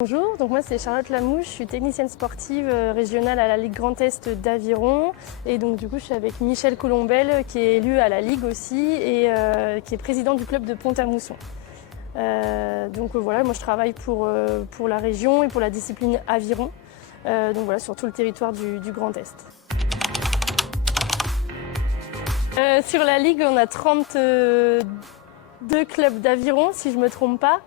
Bonjour, donc moi c'est Charlotte Lamouche, je suis technicienne sportive régionale à la Ligue Grand Est d'Aviron et donc du coup je suis avec Michel Colombel qui est élu à la Ligue aussi et qui est président du club de Pont-à-Mousson. Donc voilà, moi je travaille pour la région et pour la discipline aviron, donc voilà, sur tout le territoire du Grand Est. Sur la Ligue on a 32 clubs d'aviron si je ne me trompe pas.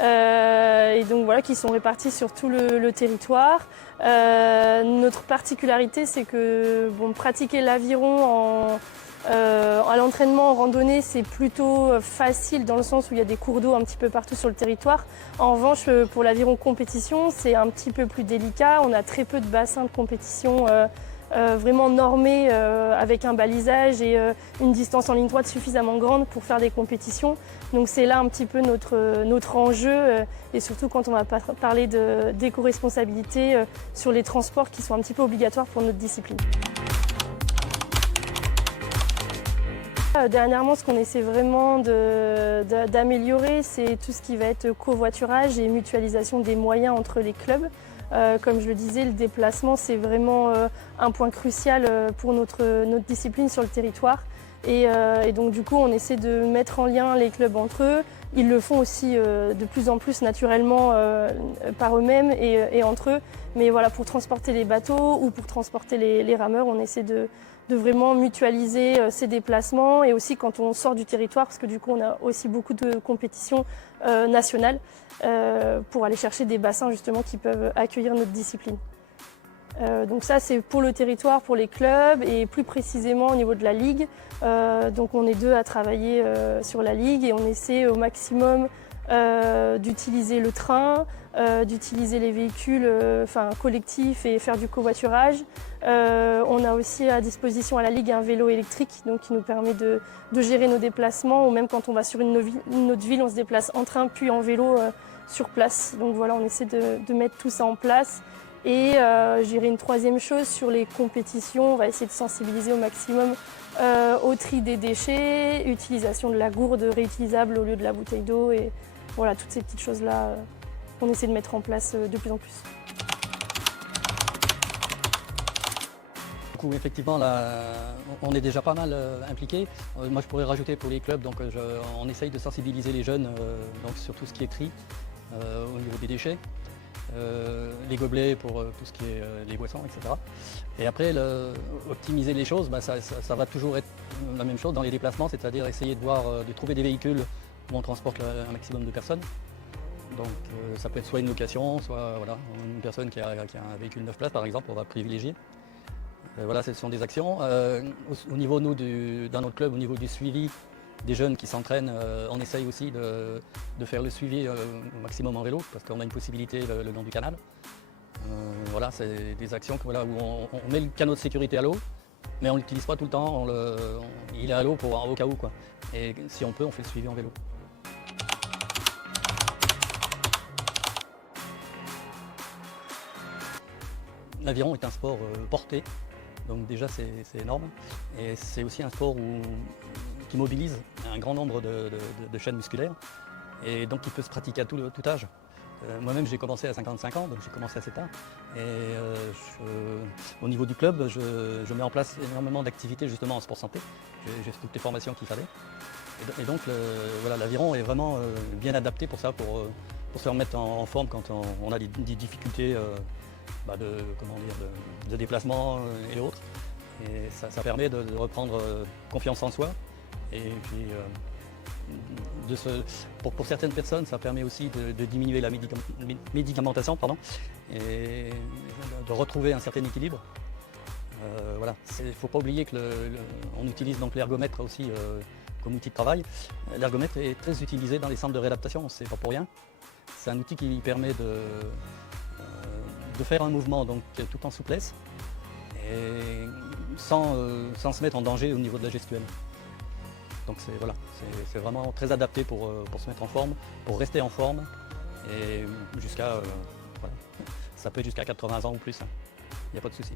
Et donc voilà, qui sont répartis sur tout le territoire. Notre particularité, c'est que pratiquer l'aviron à l'entraînement en randonnée, c'est plutôt facile dans le sens où il y a des cours d'eau un petit peu partout sur le territoire. En revanche, pour l'aviron compétition, c'est un petit peu plus délicat. On a très peu de bassins de compétition vraiment normés avec un balisage et une distance en ligne droite suffisamment grande pour faire des compétitions. Donc c'est là un petit peu notre enjeu et surtout quand on va parler d'éco-responsabilité sur les transports qui sont un petit peu obligatoires pour notre discipline. Dernièrement, ce qu'on essaie vraiment d'améliorer, c'est tout ce qui va être covoiturage et mutualisation des moyens entre les clubs. Comme je le disais, le déplacement, c'est vraiment un point crucial pour notre discipline sur le territoire. Et donc du coup, on essaie de mettre en lien les clubs entre eux. Ils le font aussi de plus en plus naturellement par eux-mêmes et entre eux. Mais voilà, pour transporter les bateaux ou pour transporter les rameurs, on essaie de vraiment mutualiser ces déplacements et aussi quand on sort du territoire, parce que du coup on a aussi beaucoup de compétitions nationales pour aller chercher des bassins justement qui peuvent accueillir notre discipline. Donc ça c'est pour le territoire, pour les clubs et plus précisément au niveau de la Ligue. Donc on est deux à travailler sur la Ligue et on essaie au maximum d'utiliser le train, d'utiliser les véhicules collectifs et faire du covoiturage. On a aussi à disposition à la Ligue un vélo électrique donc qui nous permet de gérer nos déplacements ou même quand on va sur une autre ville, on se déplace en train puis en vélo sur place. Donc voilà, on essaie de mettre tout ça en place. Et je dirais une troisième chose sur les compétitions, on va essayer de sensibiliser au maximum au tri des déchets, utilisation de la gourde réutilisable au lieu de la bouteille d'eau et voilà, toutes ces petites choses-là qu'on essaie de mettre en place de plus en plus. Du coup, effectivement, là, on est déjà pas mal impliqués. Moi, je pourrais rajouter pour les clubs, donc on essaye de sensibiliser les jeunes donc, sur tout ce qui est tri au niveau des déchets. Les gobelets pour tout ce qui est les boissons, etc. Et après, optimiser les choses, ça va toujours être la même chose dans les déplacements, c'est-à-dire essayer de trouver des véhicules où on transporte un maximum de personnes. Donc ça peut être soit une location, soit voilà, une personne qui a un véhicule 9 places par exemple, on va privilégier. Voilà, ce sont des actions. Au niveau, nous, dans notre club, au niveau du suivi des jeunes qui s'entraînent, on essaye aussi de faire le suivi au maximum en vélo, parce qu'on a une possibilité le long du canal. Voilà, c'est des actions où on met le canot de sécurité à l'eau, mais on ne l'utilise pas tout le temps, il est à l'eau au cas où, quoi. Et si on peut, on fait le suivi en vélo. L'aviron est un sport porté, donc déjà c'est énorme. Et c'est aussi un sport qui mobilise un grand nombre de chaînes musculaires et donc qui peut se pratiquer à tout âge. Moi-même j'ai commencé à 55 ans, donc j'ai commencé assez tard. Et au niveau du club, je mets en place énormément d'activités justement en sport santé. J'ai fait toutes les formations qu'il fallait. Et donc voilà, l'aviron est vraiment bien adapté pour ça, pour se remettre en forme quand on a des difficultés de déplacement et autres. Et ça permet de reprendre confiance en soi. Et puis, pour certaines personnes, ça permet aussi de diminuer la médicamentation et de retrouver un certain équilibre. Voilà. Il ne faut pas oublier qu'on utilise donc l'ergomètre aussi comme outil de travail. L'ergomètre est très utilisé dans les centres de réadaptation, c'est pas pour rien. C'est un outil qui permet de faire un mouvement donc, tout en souplesse et sans se mettre en danger au niveau de la gestuelle. Donc c'est vraiment très adapté pour se mettre en forme, pour rester en forme et ça peut être jusqu'à 80 ans ou plus, il n'y a pas de souci.